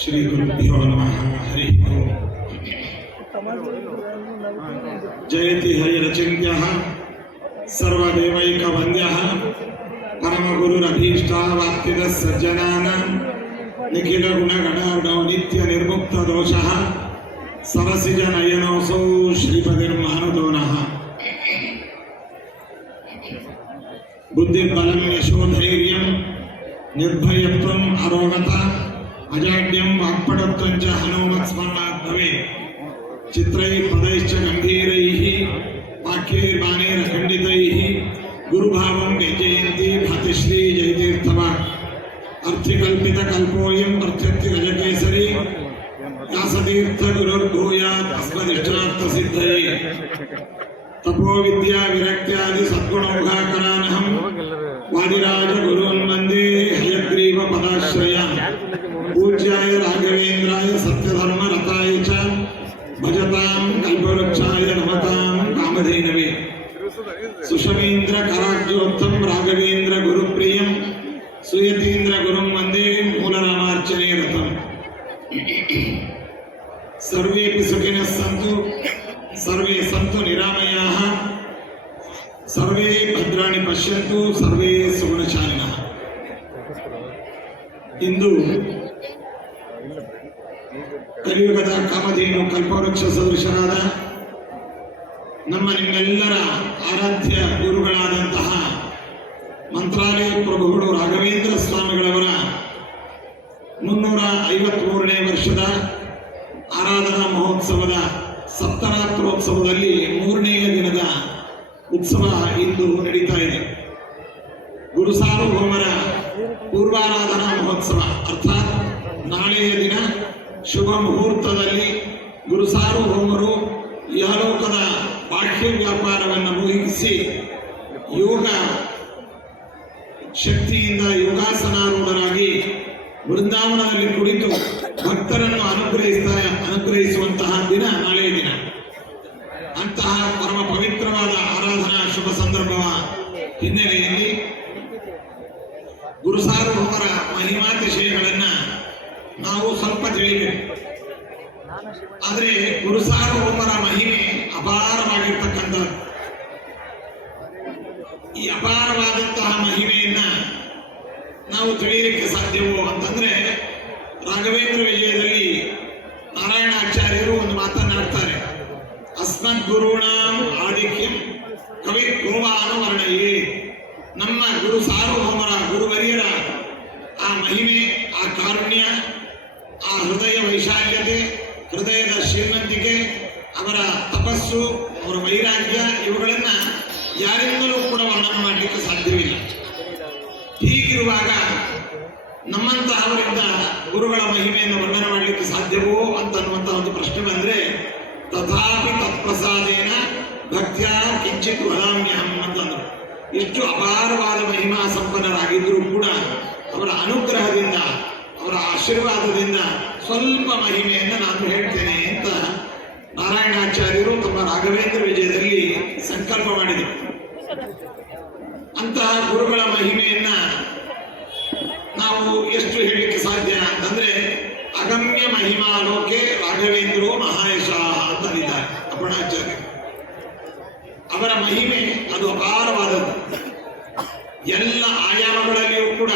ಶ್ರೀ ಗುರುಭ್ಯೋ ನಮಃ. ಹರಿ ಓಂ. ಜಯತಿ ಹರಿರಚಿಂತ್ಯಃ ಸರ್ವದೇವೈಕವಂದ್ಯಃ ಪರಮಗುರುರಭೀಷ್ಟಾವಾಪ್ತಿದಃ ಸಜ್ಜನಾನಾಂ ನಿಖಿಲಗುಣಗಣಾರ್ಣೋ ನಿತ್ಯ ನಿರ್ಮುಕ್ತದೋಷಃ ಸರಸಿಜನಯನೋऽಸೌ ಶ್ರೀಪತಿರ್ಮಾನುತೋ ನಃ. ಬುದ್ಧಿರ್ಬಲಂ ಯಶೋಧೈರ್ಯಂ ನಿರ್ಭಯತ್ವಂ ಅರೋಗತ ಅಜಾಡ್ಯಂ ವಾಕ್ಪಟುತ್ವಂ ಚ ಹನುಮತ್ಸ್ಮರಣಾತ್ ಭವೇತ್. ಚಿತ್ರೈ ಪದೈಶ್ಚ ಗಂಭೀರೈಃ ವಾಕ್ಯೈರ್ವಾಣೈರ್ಖಂಡಿತೈಃ ಗುರುಭಾವಂ ವ್ಯಂಜಯಂತಿ ಭಾತಿಶ್ರೀ ಜಯತೀರ್ಥವಾಕ್. ಅರ್ಥಿಕಲ್ಪಿತಕಲ್ಪೋऽಯಂ ಅರ್ಥ್ಯರ್ಥಿ ಗಜಕೇಸರಿ ವ್ಯಾಸತೀರ್ಥ ಗುರುರ್ಭೂಯಾತ್ ಅಸ್ಮದಿಷ್ಟಾರ್ಥಸಿದ್ಧಯೇ. ತಪೋ ವಿದ್ಯಾ ವಿರಕ್ತ್ಯಾದಿ ಸದ್ಗುಣೌಘಾಕರಾನಹಂ ವಾದಿರಾಜ ಗುರುನ್ ವಂದೇ ಹಯಗ್ರೀವ ಪದಾಶ್ರಯಾನ್. ಪೂಜ್ಯಾಯ ರಾಘವೇಂದ್ರಾಯ ಸತ್ಯಧರ್ಮ ರತಾಯ ಚ ಭಜತಾಂ ಕಲ್ಪವೃಕ್ಷಾಯ ನಮತಾಂ ಕಾಮಧೇನವೇ. ಸುಷಮೇಂದ್ರ ಕರಾಬ್ಜೋಕ್ತಂ ರಾಘವೇಂದ್ರ ಗುರುಪ್ರಿಯಂ ಸುಯತೀಂದ್ರ ಗುರುಂ ವಂದೇ ಮೂಲರಾಮಾರ್ಚನೆ ರಥಂ. ಸರ್ವೇಪಿ ಸುಖಿನಃ ಸಂತು ಸರ್ವೇ ಸಂತು ನಿರಾಮಯಾಃ ಸರ್ವೇ ಭದ್ರಾಣಿ ಪಶ್ಯಂತು ಸರ್ವೇ ಸುಗುಣಶಾಲಿನಃ. ಇಂದು ಕಲಿಯುಗದ ಕಾಮಧೇನು ಕಲ್ಪವೃಕ್ಷ ಸದೃಶರಾದ ನಮ್ಮ ನಿಮ್ಮೆಲ್ಲರ ಆರಾಧ್ಯ ಗುರುಗಳಾದಂತಹ ಮಂತ್ರಾಲಯ ಪ್ರಭುಗಳು ರಾಘವೇಂದ್ರ ಸ್ವಾಮಿಗಳವರ 353ನೇ ವರ್ಷದ ಆರಾಧನಾ ಮಹೋತ್ಸವದ ಸಪ್ತರಾತ್ರೋತ್ಸವದಲ್ಲಿ 3ನೆಯ ದಿನದ ಉತ್ಸವ ಇಂದು ನಡೀತಾ ಇದೆ. ಗುರುಸಾರ್ವಭೌಮರ ಪೂರ್ವಾರಾಧನಾ ಮಹೋತ್ಸವ ಅರ್ಥಾತ್ ನಾಳೆಯ ದಿನ ಶುಭ ಮುಹೂರ್ತದಲ್ಲಿ ಗುರುಸಾರ್ವಭೌಮರು ಇಹಲೋಕದ ಬಾಹ್ಯ ವ್ಯಾಪಾರವನ್ನು ಮುಗಿಸಿ ಯೋಗ ಶಕ್ತಿಯಿಂದ ಯೋಗಾಸನಾರೂಢರಾಗಿ ವೃಂದಾವನದಲ್ಲಿ ಕುಳಿತು ಭಕ್ತರನ್ನು ಅನುಗ್ರಹಿಸುವಂತಹ ದಿನ ನಾಳೆಯ ದಿನ. ಅಂತಹ ಪರಮ ಪವಿತ್ರವಾದ ಆರಾಧನಾ ಶುಭ ಸಂದರ್ಭದ ಹಿನ್ನೆಲೆಯಲ್ಲಿ ಗುರುಸಾರ್ವಭೌಮರ ಮಹಿಮಾತಿಶಯಗಳನ್ನ ನಾವು ಸ್ವಲ್ಪ ತಿಳಿಬೇಕು. ಆದರೆ ಗುರುಸಾರ್ವಭೌಮರ ಮಹಿಮೆ ಅಪಾರವಾಗಿರ್ತಕ್ಕಂಥದ್ದು. ಈ ಅಪಾರವಾದಂತಹ ಮಹಿಮೆಯನ್ನ ನಾವು ತಿಳಿಯಲಿಕ್ಕೆ ಸಾಧ್ಯವೋ ಅಂತಂದ್ರೆ ರಾಘವೇಂದ್ರ ವಿಜಯದಲ್ಲಿ ನಾರಾಯಣಾಚಾರ್ಯರು ಒಂದು ಮಾತನಾಡ್ತಾರೆ. ಅಸ್ಮದ್ ಗುರುಣಾಂ ಆದಿಕ್ಯಂ ಕವಿ ಗೋವಾನು ವರ್ಣಯೇ. ನಮ್ಮ ಗುರು ಸಾರ್ವಭೌಮರ ಗುರುವರಿಯರ ಆ ಮಹಿಮೆ, ಆ ಕಾರುಣ್ಯ, ಆ ಹೃದಯ ವೈಶಾಲ್ಯತೆ, ಹೃದಯದ ಶ್ರೀಮಂತಿಕೆ, ಅವರ ತಪಸ್ಸು, ಅವರ ವೈರಾಗ್ಯ ಇವುಗಳನ್ನ ಯಾರಿಂದಲೂ ಕೂಡ ವರ್ಣನೆ ಮಾಡಲಿಕ್ಕೆ ಸಾಧ್ಯವಿಲ್ಲ. ಹೀಗಿರುವಾಗ ನಮ್ಮಂತಹವರಿಂದ ಗುರುಗಳ ಮಹಿಮೆಯನ್ನು ವರ್ಣನೆ ಮಾಡಲಿಕ್ಕೆ ಸಾಧ್ಯವೋ ಅಂತನ್ನುವಂತಹ ಒಂದು ಪ್ರಶ್ನೆ ಬಂದ್ರೆ ತಥಾಪಿ ತತ್ಪ್ರಸಾದೇನ ಭಕ್ತ್ಯಾ ಕಿಂಚಿತ್ ವದಾಮ್ಯಹಂ ಅಂತಂದ್ರು. ಇಷ್ಟು ಅಪಾರವಾದ ಮಹಿಮಾ ಸಂಪನ್ನರಾಗಿದ್ದರೂ ಕೂಡ ಅವರ ಅನುಗ್ರಹದಿಂದ, ಅವರ ಆಶೀರ್ವಾದದಿಂದ ಸ್ವಲ್ಪ ಮಹಿಮೆಯನ್ನು ನಾನು ಹೇಳ್ತೇನೆ ಅಂತ ನಾರಾಯಣಾಚಾರ್ಯರು ತಮ್ಮ ರಾಘವೇಂದ್ರ ವಿಜಯದಲ್ಲಿ ಸಂಕಲ್ಪ ಮಾಡಿದರು. ಅಂತಹ ಗುರುಗಳ ಮಹಿಮೆಯನ್ನ ನಾವು ಎಷ್ಟು ಹೇಳಲಿಕ್ಕೆ ಸಾಧ್ಯ ಅಂತಂದ್ರೆ ಅಗಮ್ಯ ಮಹಿಮಾ ಲೋಕೆ ರಾಘವೇಂದ್ರೋ ಮಹಾಯಶಃ ಅಂತಂದಿದ್ದಾರೆ ಅಪಣಾಚಾರ್ಯ. ಅವರ ಮಹಿಮೆ ಅದು ಅಪಾರವಾದದ್ದು. ಎಲ್ಲ ಆಯಾಮಗಳಲ್ಲಿಯೂ ಕೂಡ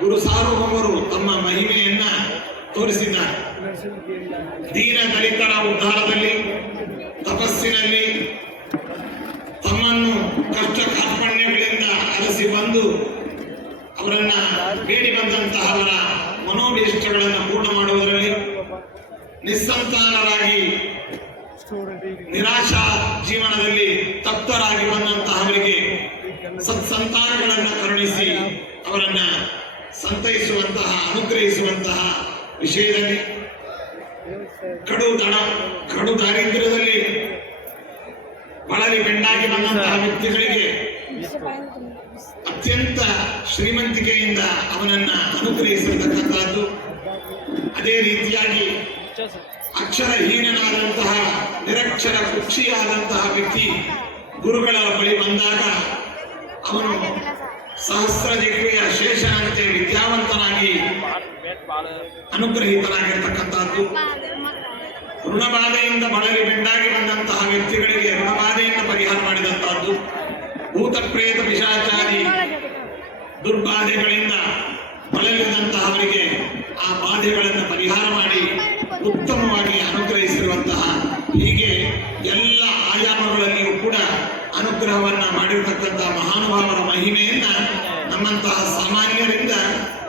ಗುರು ಸಾರ್ವಭೌಮರು ತಮ್ಮ ಮಹಿಮೆಯನ್ನ ತೋರಿಸಿದ್ದಾರೆ. ದೀನ ದಲಿತರ ಉದ್ಧಾರದಲ್ಲಿ, ತಪಸ್ಸಿನಲ್ಲಿ, ತಮ್ಮನ್ನು ಕಷ್ಟ ಕಾರ್ಪಣ್ಯಗಳಿಂದ ಅರಸಿ ಬಂದು ಅವರನ್ನ ಬೇಡಿ ಬಂದಂತಹ ಅವರ ಮನೋಭೀಷ್ಟಗಳನ್ನು ಪೂರ್ಣ ಮಾಡುವುದರಲ್ಲಿ, ನಿಸ್ಸಂತಾನರಾಗಿ ನಿರಾಶಾ ಜೀವನದಲ್ಲಿ ತಪ್ತರಾಗಿ ಬಂದಂತಹವರಿಗೆ ಸತ್ಸಂತಾನಗಳನ್ನು ಕರುಣಿಸಿ ಅವರನ್ನ ಸಂತೈಸುವಂತಹ, ಅನುಗ್ರಹಿಸುವಂತಹ ವಿಷಯದಲ್ಲಿ, ಕಡು ದಾರಿದ್ರ್ಯದಲ್ಲಿ ಬಳಲಿ ಬೆಂಡಾಗಿ ಬಂದಂತಹ ವ್ಯಕ್ತಿಗಳಿಗೆ ಅತ್ಯಂತ ಶ್ರೀಮಂತಿಕೆಯಿಂದ ಅವನನ್ನ ಅನುಗ್ರಹಿಸಿರತಕ್ಕಂಥದ್ದು. ಅದೇ ರೀತಿಯಾಗಿ ಅಕ್ಷರಹೀನನಾದಂತಹ, ನಿರಕ್ಷರ ಕುಕ್ಷಿಯಾದಂತಹ ವ್ಯಕ್ತಿ ಗುರುಗಳ ಬಳಿ ಬಂದಾಗ ಅವನು ಸಹಸ್ರ ಜಿಹ್ವೆಯ ಶೇಷನಂತೆ ವಿದ್ಯಾವಂತನಾಗಿ ಅನುಗ್ರಹೀತನಾಗಿರ್ತಕ್ಕಂಥದ್ದು. ಋಣಬಾಧೆಯಿಂದ ಬಳಲಿ ಬೆಂಡಾಗಿ ಬಂದಂತಹ ವ್ಯಕ್ತಿಗಳಿಗೆ ಋಣಬಾಧೆಯಿಂದ ಪರಿಹಾರ ಮಾಡಿದಂತಹದ್ದು. ಭೂತ ಪ್ರೇತ ಪಿಶಾಚಾದಿ ದುರ್ಬಾಧೆಗಳಿಂದ ಬಳಲಿದಂತಹವರಿಗೆ ಆ ಬಾಧೆಗಳನ್ನು ಪರಿಹಾರ ಮಾಡಿ ಉತ್ತಮವಾಗಿ ಅನುಗ್ರಹಿಸಿರುವಂತಹ, ಹೀಗೆ ಎಲ್ಲ ಆಯಾಮಗಳಲ್ಲಿಯೂ ಕೂಡ ಅನುಗ್ರಹವನ್ನ ಮಾಡಿರತಕ್ಕಂತಹ ಮಹಾನುಭಾವರ ಮಹಿಮೆಯನ್ನ ನಮ್ಮಂತಹ ಸಾಮಾನ್ಯರಿಂದ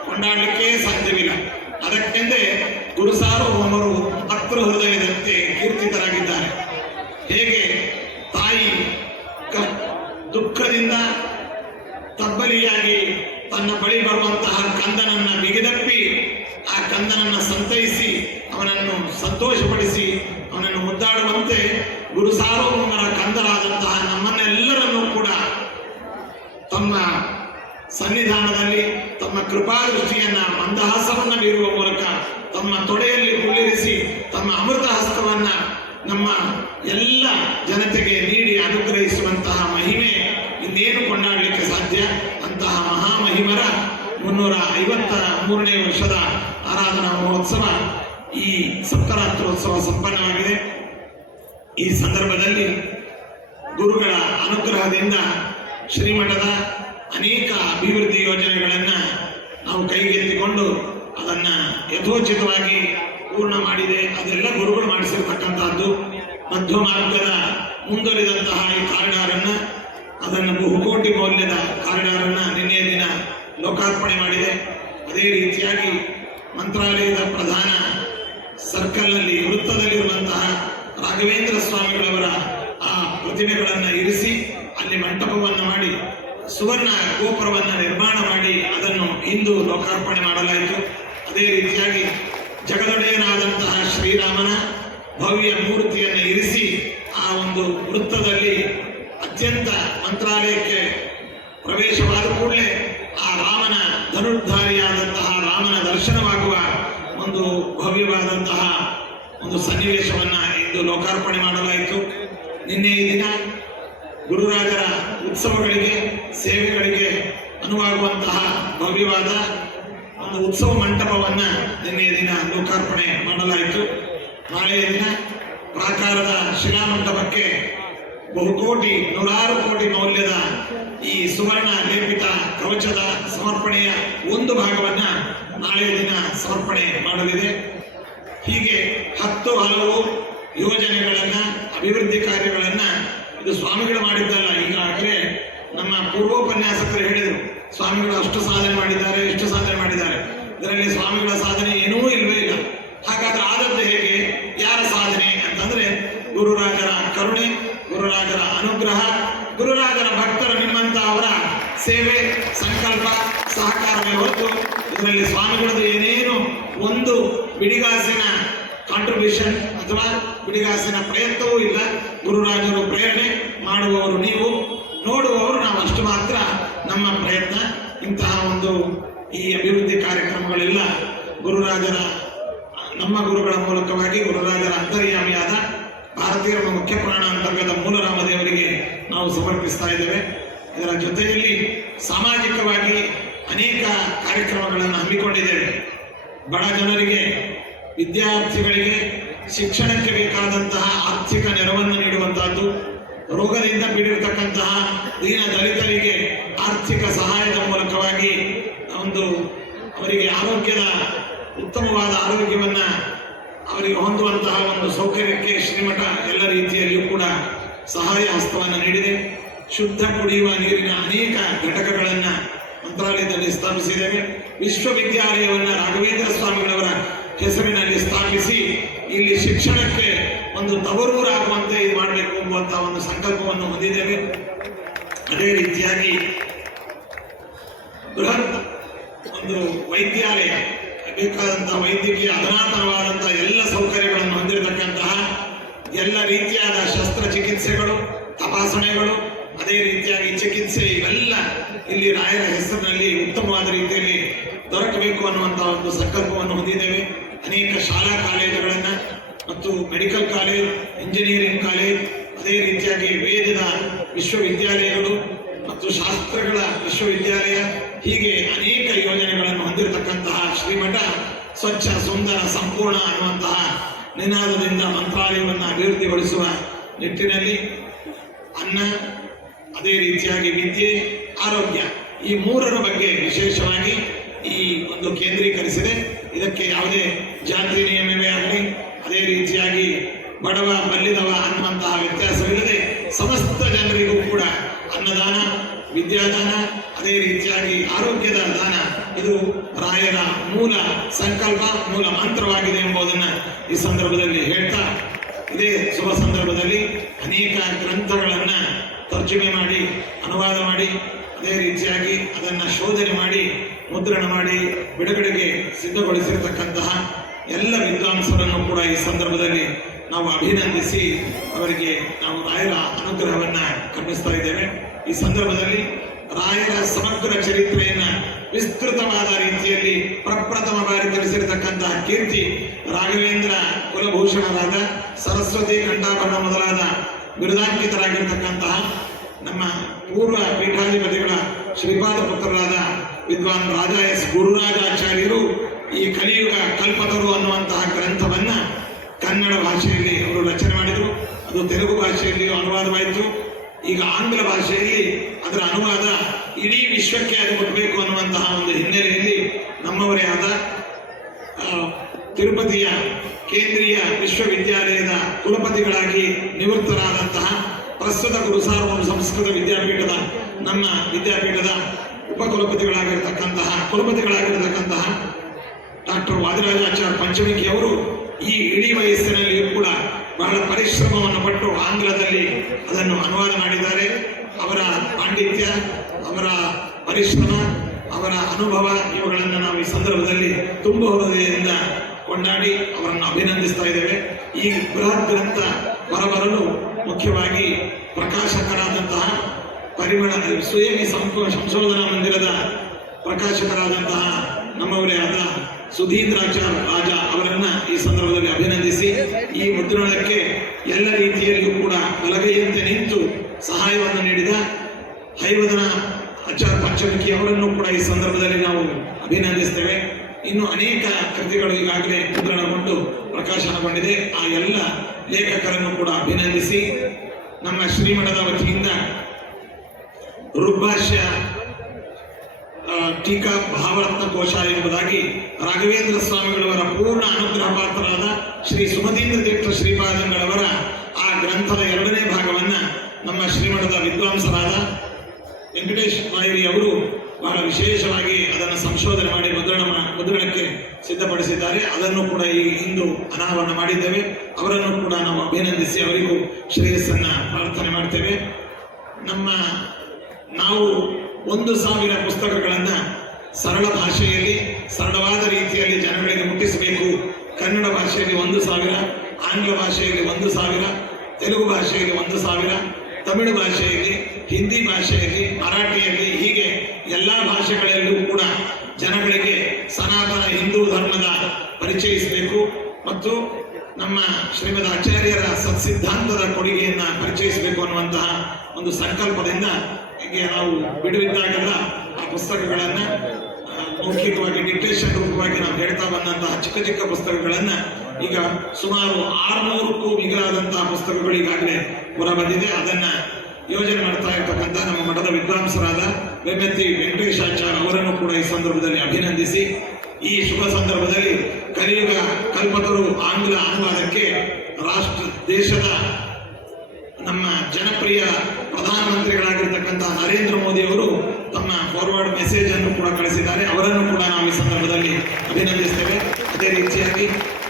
ಕೊಂಡಾಡಲಿಕ್ಕೆ ಸಾಧ್ಯವಿಲ್ಲ. ಅದಕ್ಕೆಂದೇ ಗುರುಸಾರ್ವಭೌಮರು ಭಕ್ತೃ ಹೃದಯದಂತೆ ಕೀರ್ತಿತರಾಗಿದ್ದಾರೆ. ಹೇಗೆ ತಾಯಿ ದುಃಖದಿಂದ ತಬ್ಬಲಿಯಾಗಿ ತನ್ನ ಬಳಿ ಬರುವಂತಹ ಕಂದನನ್ನ ಬಿಗಿದಪ್ಪಿ ಆ ಕಂದನನ್ನ ಸಂತೈಸಿ ಅವನನ್ನು ಸಂತೋಷಪಡಿಸಿ ಅವನನ್ನು ಮುದ್ದಾಡುವಂತೆ ಗುರುಸಾರ್ವಭೌಮರ ಕಂದರಾದಂತಹ ನಮ್ಮನ್ನೆಲ್ಲರನ್ನೂ ಕೂಡ ತಮ್ಮ ಸನ್ನಿಧಾನದಲ್ಲಿ ತಮ್ಮ ಕೃಪಾದೃಷ್ಟಿಯನ್ನ ಮಂದಹಾಸವನ್ನ ಬೀರುವ ಮೂಲಕ ತಮ್ಮ ತೊಡೆಯಲ್ಲಿ ಕುಳ್ಳಿರಿಸಿ ತಮ್ಮ ಅಮೃತ ಹಸ್ತವನ್ನ ನಮ್ಮ ಎಲ್ಲ ಜನತೆಗೆ ನೀಡಿ ಅನುಗ್ರಹಿಸುವಂತಹ ಮಹಿಮೆ ಇನ್ನೇನು ಕೊಂಡಾಡಲಿಕ್ಕೆ ಸಾಧ್ಯ. ಅಂತಹ ಮಹಾಮಹಿಮರ 353ನೇ ವರ್ಷದ ಆರಾಧನಾ ಮಹೋತ್ಸವ ಈ ಸಪ್ತರಾತ್ರೋತ್ಸವ ಸಂಪನ್ನವಾಗಿದೆ. ಈ ಸಂದರ್ಭದಲ್ಲಿ ಗುರುಗಳ ಅನುಗ್ರಹದಿಂದ ಶ್ರೀಮಠದ ಅನೇಕ ಅಭಿವೃದ್ಧಿ ಯೋಜನೆಗಳನ್ನ ನಾವು ಕೈಗೆತ್ತಿಕೊಂಡು ಅದನ್ನ ಯಥೋಚಿತವಾಗಿ ಪೂರ್ಣ ಮಾಡಿದೆ. ಅದೆಲ್ಲ ಗುರುಗಳು ಮಾಡಿಸಿರ್ತಕ್ಕಂಥದ್ದು. ಮಧ್ವ ಮಾರ್ಗದ ಮುಂದುವರಿದಂತಹ ಈ ಕಾರಿಡಾರನ್ನ, ಅದನ್ನು ಬಹುಕೋಟಿ ಮೌಲ್ಯದ ಕಾರಿಡಾರನ್ನ ನಿನ್ನೆಯ ದಿನ ಲೋಕಾರ್ಪಣೆ ಮಾಡಿದೆ. ಅದೇ ರೀತಿಯಾಗಿ ಮಂತ್ರಾಲಯದ ಪ್ರಧಾನ ಸರ್ಕಲ್ನಲ್ಲಿ ವೃತ್ತದಲ್ಲಿರುವಂತಹ ರಾಘವೇಂದ್ರ ಸ್ವಾಮಿಗಳವರ ಆ ಪ್ರತಿಮೆಗಳನ್ನು ಇರಿಸಿ ಅಲ್ಲಿ ಮಂಟಪವನ್ನು ಮಾಡಿ ಸುವರ್ಣ ಗೋಪುರವನ್ನು ನಿರ್ಮಾಣ ಮಾಡಿ ಅದನ್ನು ಇಂದು ಲೋಕಾರ್ಪಣೆ ಮಾಡಲಾಯಿತು. ಅದೇ ರೀತಿಯಾಗಿ ಜಗದೊಡೆಯನಾದಂತಹ ಶ್ರೀರಾಮನ ಭವ್ಯ ಮೂರ್ತಿಯನ್ನು ಇರಿಸಿ ಆ ಒಂದು ವೃತ್ತದಲ್ಲಿ ಅತ್ಯಂತ ಮಂತ್ರಾಲಯಕ್ಕೆ ಪ್ರವೇಶವಾದ ಕೂಡಲೇ ಆ ರಾಮನ ಧನುರ್ಧಾರಿಯಾದಂತಹ ರಾಮನ ದರ್ಶನವಾಗುವ ಒಂದು ಭವ್ಯವಾದಂತಹ ಒಂದು ಸನ್ನಿವೇಶವನ್ನ ಇಂದು ಲೋಕಾರ್ಪಣೆ ಮಾಡಲಾಯಿತು. ನಿನ್ನೆ ಈ ದಿನ ಗುರುರಾಜರ ಉತ್ಸವಗಳಿಗೆ ಸೇವೆಗಳಿಗೆ ಅನುವಾಗುವಂತಹ ಭವ್ಯವಾದ ಒಂದು ಉತ್ಸವ ಮಂಟಪವನ್ನ ನಿನ್ನೆಯ ದಿನ ಲೋಕಾರ್ಪಣೆ ಮಾಡಲಾಯಿತು. ನಾಳೆಯ ದಿನ ಪ್ರಾಕಾರದ ಶಿಲಾಮಂಟಪಕ್ಕೆ ಬಹುಕೋಟಿ ನೂರಾರು ಕೋಟಿ ಮೌಲ್ಯದ ಈ ಸುವರ್ಣ ಲೇಪಿತ ಕವಚದ ಸಮರ್ಪಣೆಯ ಒಂದು ಭಾಗವನ್ನ ನಾಳೆಯ ದಿನ ಸಮರ್ಪಣೆ ಮಾಡಲಿದೆ. ಹೀಗೆ 10 ಹಲವು ಯೋಜನೆಗಳನ್ನ ಅಭಿವೃದ್ಧಿ ಕಾರ್ಯಗಳನ್ನ ಇದು ಸ್ವಾಮಿಗಳು ಮಾಡಿದ್ದಲ್ಲ. ಈಗಾಗಲೇ ನಮ್ಮ ಪೂರ್ವೋಪನ್ಯಾಸಕರು ಹೇಳಿದರು, ಸ್ವಾಮಿಗಳು ಅಷ್ಟು ಸಾಧನೆ ಮಾಡಿದ್ದಾರೆ, ಇಷ್ಟು ಸಾಧನೆ ಮಾಡಿದ್ದಾರೆ. ಇದರಲ್ಲಿ ಸ್ವಾಮಿಗಳ ಸಾಧನೆ ಏನೂ ಇಲ್ವೇ ಇಲ್ಲ. ಹಾಗಾದ್ರೆ ಆದದ್ದು ಹೇಗೆ, ಯಾರ ಸಾಧನೆ ಅಂತಂದ್ರೆ ಗುರುರಾಜರ ಕರುಣೆ, ಗುರುರಾಜರ ಅನುಗ್ರಹ, ಗುರುರಾಜರ ಭಕ್ತರು ನಿಮ್ಮಂತಹವರ ಸೇವೆ, ಸಂಕಲ್ಪ, ಸಹಕಾರವೇ ಹೊರತು ಇದರಲ್ಲಿ ಸ್ವಾಮಿಗಳದ್ದು ಏನೇನು ಒಂದು ಬಿಡಿಗಾಸಿನ ಕಾಂಟ್ರಿಬ್ಯೂಷನ್ ಅಥವಾ ಬಿಡಿಗಾಸಿನ ಪ್ರಯತ್ನವೂ ಇಲ್ಲ. ಗುರುರಾಜರು ಪ್ರೇರಣೆ ಮಾಡುವವರು ನೀವು, ನೋಡುವವರು ನಾವು, ಅಷ್ಟು ಮಾತ್ರ ನಮ್ಮ ಪ್ರಯತ್ನ. ಇಂತಹ ಒಂದು ಈ ಅಭಿವೃದ್ಧಿ ಕಾರ್ಯಕ್ರಮಗಳೆಲ್ಲ ಗುರುರಾಜರ ನಮ್ಮ ಗುರುಗಳ ಮೂಲಕವಾಗಿ ಗುರುರಾಜರ ಅಂತರ್ಯಾಮಿಯಾದ ಭಾರತೀಯರ ಮುಖ್ಯ ಪ್ರಾಣ ಅಂತರ್ಗತ ಮೂಲರಾಮದೇವರಿಗೆ ನಾವು ಸಮರ್ಪಿಸ್ತಾ ಇದ್ದೇವೆ. ಇದರ ಜೊತೆಯಲ್ಲಿ ಸಾಮಾಜಿಕವಾಗಿ ಅನೇಕ ಕಾರ್ಯಕ್ರಮಗಳನ್ನು ಹಮ್ಮಿಕೊಂಡಿದ್ದೇವೆ. ಬಡ ಜನರಿಗೆ, ವಿದ್ಯಾರ್ಥಿಗಳಿಗೆ ಶಿಕ್ಷಣಕ್ಕೆ ಬೇಕಾದಂತಹ ಆರ್ಥಿಕ ನೆರವನ್ನು ನೀಡುವಂತಹದ್ದು, ರೋಗದಿಂದ ಪೀಡಿರ್ತಕ್ಕಂತಹ ದೀನ ದಲಿತರಿಗೆ ಆರ್ಥಿಕ ಸಹಾಯದ ಮೂಲಕವಾಗಿ ಒಂದು ಅವರಿಗೆ ಆರೋಗ್ಯದ ಉತ್ತಮವಾದ ಆರೋಗ್ಯವನ್ನ ಅವರಿಗೆ ಹೊಂದುವಂತಹ ಒಂದು ಸೌಕರ್ಯಕ್ಕೆ ಶ್ರೀಮಠ ಎಲ್ಲ ರೀತಿಯಲ್ಲಿಯೂ ಕೂಡ ಸಹಾಯ ಹಸ್ತವನ್ನು ನೀಡಿದೆ. ಶುದ್ಧ ಕುಡಿಯುವ ನೀರಿನ ಅನೇಕ ಘಟಕಗಳನ್ನು ಮಂತ್ರಾಲಯದಲ್ಲಿ ಸ್ಥಾಪಿಸಿದ್ದೇವೆ. ವಿಶ್ವವಿದ್ಯಾಲಯವನ್ನು ರಾಘವೇಂದ್ರ ಸ್ವಾಮಿಗಳವರ ಹೆಸರಿನಲ್ಲಿ ಸ್ಥಾಪಿಸಿ ಇಲ್ಲಿ ಶಿಕ್ಷಣಕ್ಕೆ ಒಂದು ತವರೂರಾಗುವಂತೆ ಇದು ಮಾಡಬೇಕು ಎಂಬುವಂತಹ ಒಂದು ಸಂಕಲ್ಪವನ್ನು ಹೊಂದಿದ್ದೇವೆ. ಅದೇ ರೀತಿಯಾಗಿ ಬೃಹತ್ ಒಂದು ವೈದ್ಯಾಲಯ, ಬೇಕಾದಂತಹ ವೈದ್ಯಕೀಯ ಅಧುನಾತನವಾದಂತಹ ಎಲ್ಲ ಸೌಕರ್ಯಗಳನ್ನು ಹೊಂದಿರತಕ್ಕಂತಹ ಎಲ್ಲ ರೀತಿಯಾದ ಶಸ್ತ್ರಚಿಕಿತ್ಸೆಗಳು, ತಪಾಸಣೆಗಳು, ಅದೇ ರೀತಿಯಾಗಿ ಚಿಕಿತ್ಸೆ, ಇವೆಲ್ಲ ಇಲ್ಲಿ ರಾಯರ ಹೆಸರಿನಲ್ಲಿ ಉತ್ತಮವಾದ ರೀತಿಯಲ್ಲಿ ದೊರಕಬೇಕು ಅನ್ನುವಂತಹ ಒಂದು ಸಂಕಲ್ಪವನ್ನು ಹೊಂದಿದ್ದೇವೆ. ಅನೇಕ ಶಾಲಾ ಕಾಲೇಜುಗಳನ್ನು ಮತ್ತು ಮೆಡಿಕಲ್ ಕಾಲೇಜ್, ಇಂಜಿನಿಯರಿಂಗ್ ಕಾಲೇಜ್, ಅದೇ ರೀತಿಯಾಗಿ ವೇದದ ವಿಶ್ವವಿದ್ಯಾಲಯಗಳು ಮತ್ತು ಶಾಸ್ತ್ರಗಳ ವಿಶ್ವವಿದ್ಯಾಲಯ, ಹೀಗೆ ಅನೇಕ ಯೋಜನೆಗಳನ್ನು ಹೊಂದಿರತಕ್ಕಂತಹ ಶ್ರೀಮಠ ಸ್ವಚ್ಛ ಸುಂದರ ಸಂಪೂರ್ಣ ಅನ್ನುವಂತಹ ನಿನಾದದಿಂದ ಮಂತ್ರಾಲಯವನ್ನು ಅಭಿವೃದ್ಧಿಗೊಳಿಸುವ ನಿಟ್ಟಿನಲ್ಲಿ ಅನ್ನ, ಅದೇ ರೀತಿಯಾಗಿ ವಿದ್ಯೆ, ಆರೋಗ್ಯ ಈ ಮೂರರ ಬಗ್ಗೆ ವಿಶೇಷವಾಗಿ ಈ ಒಂದು ಕೇಂದ್ರೀಕರಿಸಿದೆ. ಇದಕ್ಕೆ ಯಾವುದೇ ಜಾತಿ ನಿಯಮವೇ ಆಗಲಿ, ಅದೇ ರೀತಿಯಾಗಿ ಬಡವ ಬಲ್ಲಿದವ ಅನ್ನುವಂತಹ ವ್ಯತ್ಯಾಸವಿಲ್ಲದೆ ಸಮಸ್ತ ಜನರಿಗೂ ಕೂಡ ಅನ್ನದಾನ, ವಿದ್ಯಾದಾನ, ಅದೇ ರೀತಿಯಾಗಿ ಆರೋಗ್ಯದ ದಾನ ಇದು ರಾಯರ ಮೂಲ ಸಂಕಲ್ಪ, ಮೂಲ ಮಂತ್ರವಾಗಿದೆ ಎಂಬುದನ್ನು ಈ ಸಂದರ್ಭದಲ್ಲಿ ಹೇಳ್ತಾ, ಇದೇ ಶುಭ ಸಂದರ್ಭದಲ್ಲಿ ಅನೇಕ ಗ್ರಂಥಗಳನ್ನು ತರ್ಜುಮೆ ಮಾಡಿ, ಅನುವಾದ ಮಾಡಿ, ಅದೇ ರೀತಿಯಾಗಿ ಅದನ್ನು ಶೋಧನೆ ಮಾಡಿ, ಮುದ್ರಣ ಮಾಡಿ ಬಿಡುಗಡೆಗೆ ಸಿದ್ಧಗೊಳಿಸಿರತಕ್ಕಂತಹ ಎಲ್ಲ ವಿದ್ವಾಂಸರನ್ನು ಕೂಡ ಈ ಸಂದರ್ಭದಲ್ಲಿ ನಾವು ಅಭಿನಂದಿಸಿ ಅವರಿಗೆ ನಾವು ರಾಯರ ಅನುಗ್ರಹವನ್ನು ಕರುಣಿಸ್ತಾ ಇದ್ದೇವೆ. ಈ ಸಂದರ್ಭದಲ್ಲಿ ರಾಯರ ಸಮಗ್ರ ಚರಿತ್ರೆಯನ್ನು ವಿಸ್ತೃತವಾದ ರೀತಿಯಲ್ಲಿ ಪ್ರಪ್ರಥಮ ಬಾರಿ ತಿಳಿಸಿರತಕ್ಕಂತಹ ಕೀರ್ತಿ ರಾಘವೇಂದ್ರ ಕುಲಭೂಷಣರಾದ, ಸರಸ್ವತಿ ಕಂಠಾಭರಣ ಮೊದಲಾದ ಬಿರುದಾಂಕಿತರಾಗಿರ್ತಕ್ಕಂತಹ ನಮ್ಮ ಪೂರ್ವ ಪೀಠಾಧಿಪತಿಗಳ ಶ್ರೀಪಾದ ಪುತ್ರರಾದ ವಿದ್ವಾನ್ ರಾಜ ಎಸ್ ಗುರುರಾಜಾಚಾರ್ಯರು ಈ ಕಲಿಯುಗ ಕಲ್ಪತರು ಅನ್ನುವಂತಹ ಗ್ರಂಥವನ್ನ ಕನ್ನಡ ಭಾಷೆಯಲ್ಲಿ ಅವರು ರಚನೆ ಮಾಡಿದರು. ಅದು ತೆಲುಗು ಭಾಷೆಯಲ್ಲಿ ಅನುವಾದವಾಯಿತು. ಈಗ ಆಂಗ್ಲ ಭಾಷೆಯಲ್ಲಿ ಅದರ ಅನುವಾದ ಇಡೀ ವಿಶ್ವಕ್ಕೆ ಅದು ಮುಟ್ಟಬೇಕು ಅನ್ನುವಂತಹ ಒಂದು ಹಿನ್ನೆಲೆಯಲ್ಲಿ ನಮ್ಮವರೇ ಆದ ತಿರುಪತಿಯ ಕೇಂದ್ರೀಯ ವಿಶ್ವವಿದ್ಯಾಲಯದ ಕುಲಪತಿಗಳಾಗಿ ನಿವೃತ್ತರಾದಂತಹ ಪ್ರಸ್ತುತ ಗುರು ಸಾರ್ವಭೌಮ ಸಂಸ್ಕೃತ ವಿದ್ಯಾಪೀಠದ ನಮ್ಮ ವಿದ್ಯಾಪೀಠದ ಕುಲಪತಿಗಳಾಗಿರತಕ್ಕಂತಹ ಡಾಕ್ಟರ್ ವಾದಿರಾಜಾಚಾರ್ಯ ಪಂಚಮಿಕಿ ಅವರು ಈ ಇಡೀ ವಯಸ್ಸಿನಲ್ಲಿಯೂ ಕೂಡ ಬಹಳ ಪರಿಶ್ರಮವನ್ನು ಪಟ್ಟು ಆಂಗ್ಲದಲ್ಲಿ ಅದನ್ನು ಅನುವಾದ ಮಾಡಿದ್ದಾರೆ. ಅವರ ಪಾಂಡಿತ್ಯ, ಅವರ ಪರಿಶ್ರಮ, ಅವರ ಅನುಭವ ಇವುಗಳನ್ನು ನಾವು ಈ ಸಂದರ್ಭದಲ್ಲಿ ತುಂಬ ಹೃದಯದಿಂದ ಕೊಂಡಾಡಿ ಅವರನ್ನು ಅಭಿನಂದಿಸ್ತಾ ಇದ್ದೇವೆ. ಈ ಬೃಹತ್ ಗ್ರಂಥ ಹೊರಬರಲು ಮುಖ್ಯವಾಗಿ ಪ್ರಕಾಶಕರಾದಂತಹ ಪರಿಮಳ ಸ್ವಯಂ ಸಂಶೋಧನಾ ಮಂದಿರದ ಪ್ರಕಾಶಕರಾದಂತಹ ನಮ್ಮವರೇ ಆದ ಸುಧೀಂದ್ರಾಚಾರ್ಯ ರಾಜ ಅವರನ್ನ ಈ ಸಂದರ್ಭದಲ್ಲಿ ಅಭಿನಂದಿಸಿ, ಈ ಮುದ್ರಣಕ್ಕೆ ಎಲ್ಲ ರೀತಿಯಲ್ಲಿಯೂ ಕೂಡ ಬಲಗೈಯಂತೆ ನಿಂತು ಸಹಾಯವನ್ನು ನೀಡಿದ ಹೈವದನ ಆಚಾರ್ಯ ಪಂಚಮಿಕಿ ಅವರನ್ನು ಕೂಡ ಈ ಸಂದರ್ಭದಲ್ಲಿ ನಾವು ಅಭಿನಂದಿಸ್ತೇವೆ. ಇನ್ನು ಅನೇಕ ಕೃತಿಗಳು ಈಗಾಗಲೇ ಮುದ್ರಣಗೊಂಡು ಪ್ರಕಾಶನಗೊಂಡಿದೆ. ಆ ಎಲ್ಲ ಲೇಖಕರನ್ನು ಕೂಡ ಅಭಿನಂದಿಸಿ, ನಮ್ಮ ಶ್ರೀಮಠದ ವತಿಯಿಂದ ಋಗ್ಭಾಷ್ಯ ಟೀಕಾ ಭಾವರತ್ನ ಕೋಶ ಎಂಬುದಾಗಿ ರಾಘವೇಂದ್ರ ಸ್ವಾಮಿಗಳವರ ಪೂರ್ಣ ಅನುಗ್ರಹ ಪಾತ್ರರಾದ ಶ್ರೀ ಸುಮತೀಂದ್ರ ತೀರ್ಥ ಶ್ರೀಪಾದಂಗಳವರ ಆ ಗ್ರಂಥದ 2ನೇ ಭಾಗವನ್ನ ನಮ್ಮ ಶ್ರೀಮಠದ ವಿದ್ವಾಂಸರಾದ ವೆಂಕಟೇಶ್ ಮಾಯರಿ ಅವರು ಬಹಳ ವಿಶೇಷವಾಗಿ ಅದನ್ನು ಸಂಶೋಧನೆ ಮಾಡಿ ಮುದ್ರಣಕ್ಕೆ ಸಿದ್ಧಪಡಿಸಿದ್ದಾರೆ. ಅದನ್ನು ಕೂಡ ಈ ಇಂದು ಅನಾವರಣ ಮಾಡಿದ್ದೇವೆ. ಅವರನ್ನು ಕೂಡ ನಾವು ಅಭಿನಂದಿಸಿ ಅವರಿಗೂ ಶ್ರೇಯಸ್ಸನ್ನ ಪ್ರಾರ್ಥನೆ ಮಾಡ್ತೇವೆ. ನಾವು 1,000 ಪುಸ್ತಕಗಳನ್ನು ಸರಳ ಭಾಷೆಯಲ್ಲಿ ಸರಳವಾದ ರೀತಿಯಲ್ಲಿ ಜನಗಳಿಗೆ ಮುಟ್ಟಿಸಬೇಕು. ಕನ್ನಡ ಭಾಷೆಯಲ್ಲಿ 1,000, ಆಂಗ್ಲ ಭಾಷೆಯಲ್ಲಿ 1,000, ತೆಲುಗು ಭಾಷೆಯಲ್ಲಿ 1,000, ತಮಿಳು ಭಾಷೆಯಲ್ಲಿ, ಹಿಂದಿ ಭಾಷೆಯಲ್ಲಿ, ಮರಾಠಿಯಲ್ಲಿ, ಹೀಗೆ ಎಲ್ಲ ಭಾಷೆಗಳಲ್ಲೂ ಕೂಡ ಜನಗಳಿಗೆ ಸನಾತನ ಹಿಂದೂ ಧರ್ಮದ ಪರಿಚಯಿಸಬೇಕು ಮತ್ತು ನಮ್ಮ ಶ್ರೀಮದ್ ಆಚಾರ್ಯರ ಸತ್ಸಿದ್ಧಾಂತದ ಕೊಡುಗೆಯನ್ನು ಪರಿಚಯಿಸಬೇಕು ಅನ್ನುವಂತಹ ಒಂದು ಸಂಕಲ್ಪದಿಂದ ಹೀಗೆ ನಾವು ಬಿಡುವಿದ್ದಾಗೆಲ್ಲ ಆ ಪುಸ್ತಕಗಳನ್ನು ಮೌಖಿಕವಾಗಿ ಡಿಕ್ಟೇಷನ್ ರೂಪವಾಗಿ ನಾವು ಹೇಳ್ತಾ ಬಂದಂತಹ ಚಿಕ್ಕ ಚಿಕ್ಕ ಪುಸ್ತಕಗಳನ್ನು ಈಗ ಸುಮಾರು 600ಕ್ಕೂ ಮಿಗಿಲಾದಂತಹ ಪುಸ್ತಕಗಳು ಈಗಾಗಲೇ ಹೊರಬಂದಿದೆ. ಅದನ್ನ ಯೋಜನೆ ಮಾಡ್ತಾ ಇರ್ತಕ್ಕಂಥ ನಮ್ಮ ಮಠದ ವಿದ್ವಾಂಸರಾದ ಬೆಮ್ಮತ್ತಿ ವೆಂಕಟೇಶಾಚಾರ್ಯ ಅವರನ್ನು ಕೂಡ ಈ ಸಂದರ್ಭದಲ್ಲಿ ಅಭಿನಂದಿಸಿ, ಈ ಶುಭ ಸಂದರ್ಭದಲ್ಲಿ ಕಲಿಯುಗ ಕಲ್ಪತರು ಆಂಗ್ಲ ಅನುವಾದಕ್ಕೆ ದೇಶದ ನಮ್ಮ ಜನಪ್ರಿಯ ಪ್ರಧಾನಮಂತ್ರಿಗಳಾಗಿರ್ತಕ್ಕಂತಹ ನರೇಂದ್ರ ಮೋದಿ ಅವರು ತಮ್ಮ ಫಾರ್ವರ್ಡ್ ಮೆಸೇಜ್ ಅನ್ನು ಕೂಡ ಕಳಿಸಿದ್ದಾರೆ. ಅವರನ್ನು ಕೂಡ ನಾವು ಈ ಸಂದರ್ಭದಲ್ಲಿ ಅಭಿನಂದಿಸ್ತೇವೆ. ಅದೇ ರೀತಿಯಾಗಿ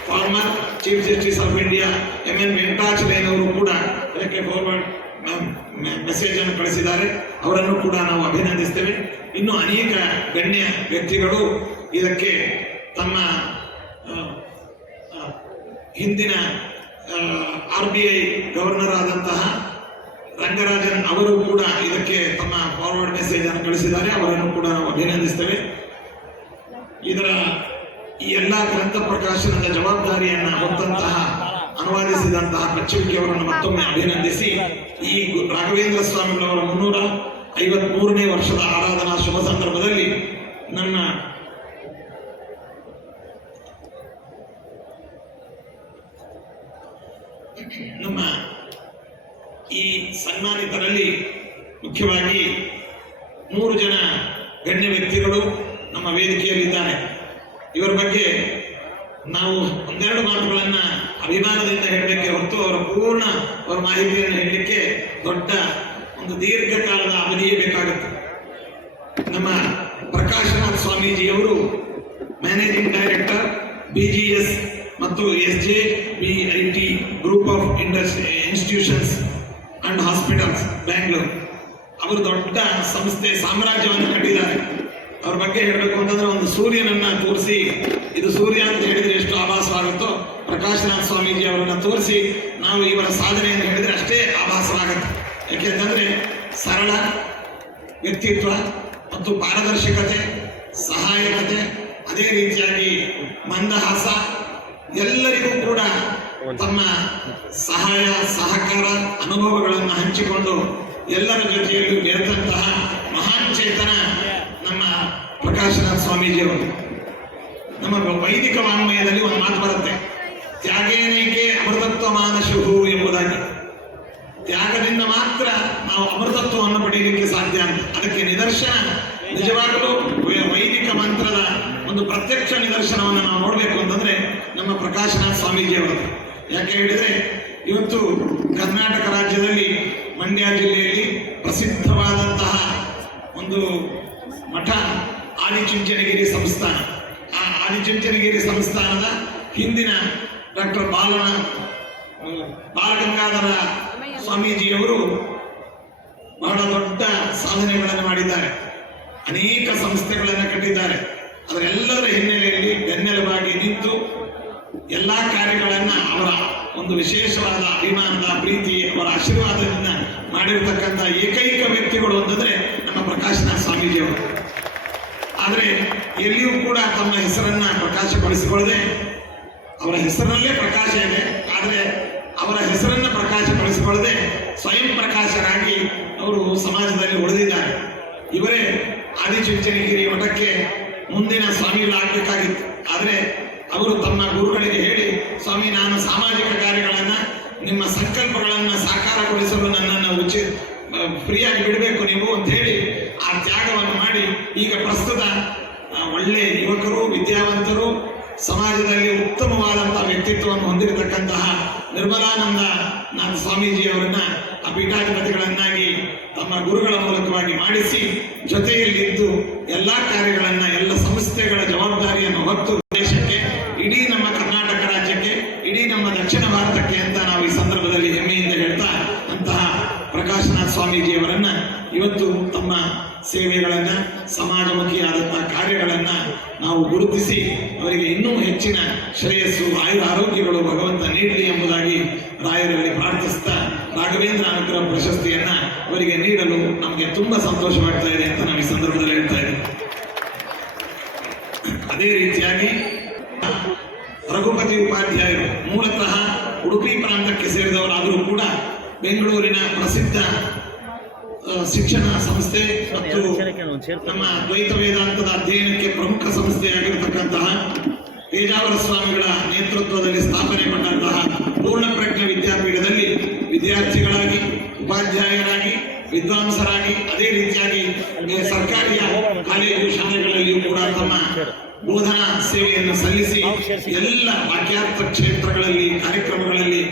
former chief justice of India MN ವೆಂಕಟಾಚಲಯ್ಯನವರು ಕೂಡ ಇದಕ್ಕೆ ಫಾರ್ವರ್ಡ್ ಮೆಸೇಜ್ ಅನ್ನು ಕಳಿಸಿದ್ದಾರೆ. ಅವರನ್ನು ಕೂಡ ನಾವು ಅಭಿನಂದಿಸ್ತೇವೆ. ಇನ್ನು ಅನೇಕ ಗಣ್ಯ ವ್ಯಕ್ತಿಗಳು ಇದಕ್ಕೆ ತಮ್ಮ ಹಿಂದಿನ RBI ಗವರ್ನರ್ ಆದಂತಹ ರಂಗರಾಜನ್ ಅವರು ಕೂಡ ಇದಕ್ಕೆ ತಮ್ಮ ಫಾರ್ವರ್ಡ್ ಮೆಸೇಜ್ ಅನ್ನು ಕಳಿಸಿದ್ದಾರೆ. ಅವರನ್ನು ಕೂಡ ನಾವು ಅಭಿನಂದಿಸ್ತೇವೆ. ಈ ಎಲ್ಲ ಗ್ರಂಥ ಪ್ರಕಾಶನದ ಜವಾಬ್ದಾರಿಯನ್ನು ಹೊತ್ತಂತಹ ಅನುವಾದಿಸಿದಂತಹ ಪಚ್ಚುಕಿ ಅವರನ್ನು ಮತ್ತೊಮ್ಮೆ ಅಭಿನಂದಿಸಿ, ಈ ರಾಘವೇಂದ್ರ ಸ್ವಾಮಿಗಳವರ 353ನೇ ವರ್ಷದ ಆರಾಧನಾ ಶುಭ ಸಂದರ್ಭದಲ್ಲಿ ನಮ್ಮ ಸನ್ಮಾನಿತರಲ್ಲಿ ಮುಖ್ಯವಾಗಿ 3 ಜನ ಗಣ್ಯ ವ್ಯಕ್ತಿಗಳು ನಮ್ಮ ವೇದಿಕೆಯಲ್ಲಿದ್ದಾರೆ. ಇವರ ಬಗ್ಗೆ ನಾವು ಒಂದೆರಡು ಮಾತುಗಳನ್ನ ಅಭಿಮಾನದಿಂದ ಹೇಳಲಿಕ್ಕೆ ಹೊರತು ಅವರ ಮಾಹಿತಿಯನ್ನು ಹೇಳಲಿಕ್ಕೆ ದೊಡ್ಡ ಒಂದು ದೀರ್ಘಕಾಲದ ಅವಧಿಯೇ ಬೇಕಾಗುತ್ತೆ. ನಮ್ಮ ಪ್ರಕಾಶನಾಥ್ ಸ್ವಾಮೀಜಿಯವರು ಮ್ಯಾನೇಜಿಂಗ್ ಡೈರೆಕ್ಟರ್ BGS ಮತ್ತು SJVIT group of institutions and hospitals Bangalore. ಅವರು ದೊಡ್ಡ ಸಂಸ್ಥೆ ಸಾಮ್ರಾಜ್ಯವನ್ನು ಕಟ್ಟಿದ್ದಾರೆ. ಅವ್ರ ಬಗ್ಗೆ ಹೇಳಬೇಕು ಅಂತಂದ್ರೆ ಒಂದು ಸೂರ್ಯನನ್ನ ತೋರಿಸಿ ಇದು ಸೂರ್ಯ ಅಂತ ಹೇಳಿದ್ರೆ ಎಷ್ಟು ಆಭಾಸವಾಗುತ್ತೋ ಪ್ರಕಾಶನಾಥ್ ಸ್ವಾಮೀಜಿ ಅವರನ್ನ ತೋರಿಸಿ ನಾವು ಇವರ ಸಾಧನೆಯನ್ನು ಹೇಳಿದ್ರೆ ಅಷ್ಟೇ ಆಭಾಸವಾಗುತ್ತೆ. ಯಾಕೆಂತಂದ್ರೆ ಸರಳ ವ್ಯಕ್ತಿತ್ವ ಮತ್ತು ಪಾರದರ್ಶಕತೆ, ಸಹಾಯಕತೆ, ಅದೇ ರೀತಿಯಾಗಿ ಮಂದಹಾಸ, ಎಲ್ಲರಿಗೂ ಕೂಡ ತಮ್ಮ ಸಹಾಯ ಸಹಕಾರ ಅನುಭವಗಳನ್ನು ಹಂಚಿಕೊಂಡು ಎಲ್ಲರ ಜೊತೆಯಲ್ಲಿ ಬೆರೆತಂತಹ ಮಹಾನ್ ಚೇತನ ನಮ್ಮ ಪ್ರಕಾಶನಾಥ್ ಸ್ವಾಮೀಜಿಯವರು. ನಮ್ಮ ವೈದಿಕ ವಾಂಗ್ಮಯದಲ್ಲಿ ಒಂದು ಮಾತು ಬರುತ್ತೆ, ತ್ಯಾಗೇನೈಕೆ ಅಮೃತತ್ವ ಮಾನಶುಹು ಎಂಬುದಾಗಿ. ತ್ಯಾಗದಿಂದ ಮಾತ್ರ ನಾವು ಅಮೃತತ್ವವನ್ನು ಪಡೆಯಲಿಕ್ಕೆ ಸಾಧ್ಯ ಅಂತ. ಅದಕ್ಕೆ ನಿದರ್ಶನ ನಿಜವಾಗಲೂ ವೈದಿಕ ಮಂತ್ರದ ಒಂದು ಪ್ರತ್ಯಕ್ಷ ನಿದರ್ಶನವನ್ನು ನಾವು ನೋಡಬೇಕು ಅಂತಂದ್ರೆ ನಮ್ಮ ಪ್ರಕಾಶನಾಥ್ ಸ್ವಾಮೀಜಿಯವರು. ಯಾಕೆ ಹೇಳಿದ್ರೆ ಇವತ್ತು ಕರ್ನಾಟಕ ರಾಜ್ಯದಲ್ಲಿ ಮಂಡ್ಯ ಜಿಲ್ಲೆಯಲ್ಲಿ ಪ್ರಸಿದ್ಧವಾದಂತಹ ಒಂದು ಮಠ ಆದಿಚುಂಚನಗಿರಿ ಸಂಸ್ಥಾನ. ಆ ಆದಿಚುಂಚನಗಿರಿ ಸಂಸ್ಥಾನದ ಹಿಂದಿನ ಡಾಕ್ಟರ್ ಬಾಲಗಂಗಾಧರ ಸ್ವಾಮೀಜಿಯವರು ಬಹಳ ದೊಡ್ಡ ಸಾಧನೆಗಳನ್ನು ಮಾಡಿದ್ದಾರೆ. ಅನೇಕ ಸಂಸ್ಥೆಗಳನ್ನು ಕಟ್ಟಿದ್ದಾರೆ. ಅದರೆಲ್ಲದರ ಹಿನ್ನೆಲೆಯಲ್ಲಿ ಬೆನ್ನೆಲುಬಾಗಿ ನಿಂತು ಎಲ್ಲಾ ಕಾರ್ಯಗಳನ್ನ ಅವರ ಒಂದು ವಿಶೇಷವಾದ ಅಭಿಮಾನದ ಪ್ರೀತಿ, ಅವರ ಆಶೀರ್ವಾದದಿಂದ ಮಾಡಿರ್ತಕ್ಕಂಥ ಏಕೈಕ ವ್ಯಕ್ತಿಗಳು ಅಂತಂದ್ರೆ ನಮ್ಮ ಪ್ರಕಾಶನಾಥ್ ಸ್ವಾಮೀಜಿಯವರು. ಆದರೆ ಎಲ್ಲಿಯೂ ಕೂಡ ತಮ್ಮ ಹೆಸರನ್ನ ಪ್ರಕಾಶಪಡಿಸಿಕೊಳ್ಳದೆ, ಅವರ ಹೆಸರಿನಲ್ಲೇ ಪ್ರಕಾಶ ಇದೆ, ಆದರೆ ಅವರ ಹೆಸರನ್ನ ಪ್ರಕಾಶಪಡಿಸಿಕೊಳ್ಳದೆ ಸ್ವಯಂ ಪ್ರಕಾಶರಾಗಿ ಅವರು ಸಮಾಜದಲ್ಲಿ ಉಳಿದಿದ್ದಾರೆ. ಇವರೇ ಆದಿಚುಂಚನಗಿರಿ ಮಠಕ್ಕೆ ಮುಂದಿನ ಸ್ವಾಮಿಗಳಾಗಬೇಕಾಗಿತ್ತು. ಆದರೆ ಅವರು ತಮ್ಮ ಗುರುಗಳಿಗೆ ಹೇಳಿ, ಸ್ವಾಮಿ, ನಾನು ಸಾಮಾಜಿಕ ಕಾರ್ಯಗಳನ್ನ, ನಿಮ್ಮ ಸಂಕಲ್ಪಗಳನ್ನ ಸಾಕಾರಗೊಳಿಸಲು ನನ್ನನ್ನು ಫ್ರೀಯಾಗಿ ಬಿಡಬೇಕು ನೀವು ಅಂತ ಹೇಳಿ ಆ ತ್ಯಾಗವನ್ನು ಮಾಡಿ ಈಗ ಪ್ರಸ್ತುತ ಒಳ್ಳೆ ಯುವಕರು, ವಿದ್ಯಾವಂತರು, ಸಮಾಜದಲ್ಲಿ ಉತ್ತಮವಾದಂತಹ ವ್ಯಕ್ತಿತ್ವವನ್ನು ಹೊಂದಿರತಕ್ಕಂತಹ ನಿರ್ಮಲಾನಂದ ನಾಥ ಸ್ವಾಮೀಜಿಯವರನ್ನ ಆ ಪೀಠಾಧಿಪತಿಗಳನ್ನಾಗಿ ತಮ್ಮ ಗುರುಗಳ ಮೂಲಕವಾಗಿ ಮಾಡಿಸಿ ಜೊತೆಯಲ್ಲಿದ್ದು ಎಲ್ಲಾ ಕಾರ್ಯಗಳನ್ನ, ಎಲ್ಲ ಸಂಸ್ಥೆಗಳ ಜವಾಬ್ದಾರಿಯನ್ನು ಹೊತ್ತು ದೇಶಕ್ಕೆ, ಇಡೀ ನಮ್ಮ ಕರ್ನಾಟಕ ರಾಜ್ಯಕ್ಕೆ, ಇಡೀ ನಮ್ಮ ದಕ್ಷಿಣ ಭಾರತಕ್ಕೆ ಅಂತ ನಾವು ಈ ಸಂದರ್ಭದಲ್ಲಿ ಹೆಮ್ಮೆಯಿಂದ ಹೇಳ್ತಾ ಅಂತಹ ಪ್ರಕಾಶನಾಥ್ ಸ್ವಾಮೀಜಿಯವರನ್ನ ಇವತ್ತು ತಮ್ಮ ಸೇವೆಗಳನ್ನ, ಸಮಾಜಮುಖಿಯಾದಂತಹ ಕಾರ್ಯಗಳನ್ನ ನಾವು ಗುರುತಿಸಿ ಅವರಿಗೆ ಇನ್ನೂ ಹೆಚ್ಚಿನ ಶ್ರೇಯಸ್ಸು, ಆರೋಗ್ಯಗಳು ಭಗವಂತ ನೀಡಲಿ ಎಂಬುದಾಗಿ ರಾಯರಲ್ಲಿ ಪ್ರಾರ್ಥಿಸ್ತಾ ರಾಘವೇಂದ್ರ ಅನುಗ್ರಹ ಪ್ರಶಸ್ತಿಯನ್ನ ಅವರಿಗೆ ನೀಡಲು ನಮಗೆ ತುಂಬಾ ಸಂತೋಷವಾಗ್ತಾ ಇದೆ ಅಂತ ನಾವು ಈ ಸಂದರ್ಭದಲ್ಲಿ ಹೇಳ್ತಾ ಇದ್ದೀವಿ. ಅದೇ ರೀತಿಯಾಗಿ ರಘುಪತಿ ಉಪಾಧ್ಯಾಯರು ಮೂಲತಃ ಉಡುಪಿ ಪ್ರಾಂತಕ್ಕೆ ಸೇರಿದವರಾದರೂ ಕೂಡ ಬೆಂಗಳೂರಿನ ಪ್ರಸಿದ್ಧ ಶಿಕ್ಷಣ ಸಂಸ್ಥೆ ಮತ್ತು ನಮ್ಮ ದ್ವೈತ ವೇದಾಂತದ ಅಧ್ಯಯನಕ್ಕೆ ಪ್ರಮುಖ ಸಂಸ್ಥೆಯಾಗಿರತಕ್ಕಂತಹ ಪೇಜಾವರ ಸ್ವಾಮಿಗಳ ನೇತೃತ್ವದಲ್ಲಿ ಸ್ಥಾಪನೆಗೊಂಡಂತಹ ಪೂರ್ಣಪ್ರಜ್ಞ ವಿದ್ಯಾಪೀಠದಲ್ಲಿ ವಿದ್ಯಾರ್ಥಿಗಳಾಗಿ, ಉಪಾಧ್ಯಾಯರಾಗಿ, ವಿದ್ವಾಂಸರಾಗಿ, ಅದೇ ರೀತಿಯಾಗಿ ಸರ್ಕಾರಿ ಕಾಲೇಜು ಶಾಲೆಗಳಲ್ಲಿಯೂ ಕೂಡ ತಮ್ಮ ಬೋಧನಾ ಸೇವೆಯನ್ನು ಸಲ್ಲಿಸಿ ಎಲ್ಲ ವಾಕ್ಯಾರ್ಥ ಕ್ಷೇತ್ರಗಳಲ್ಲಿ ಕಾರ್ಯಕ್ರಮಗಳಲ್ಲಿ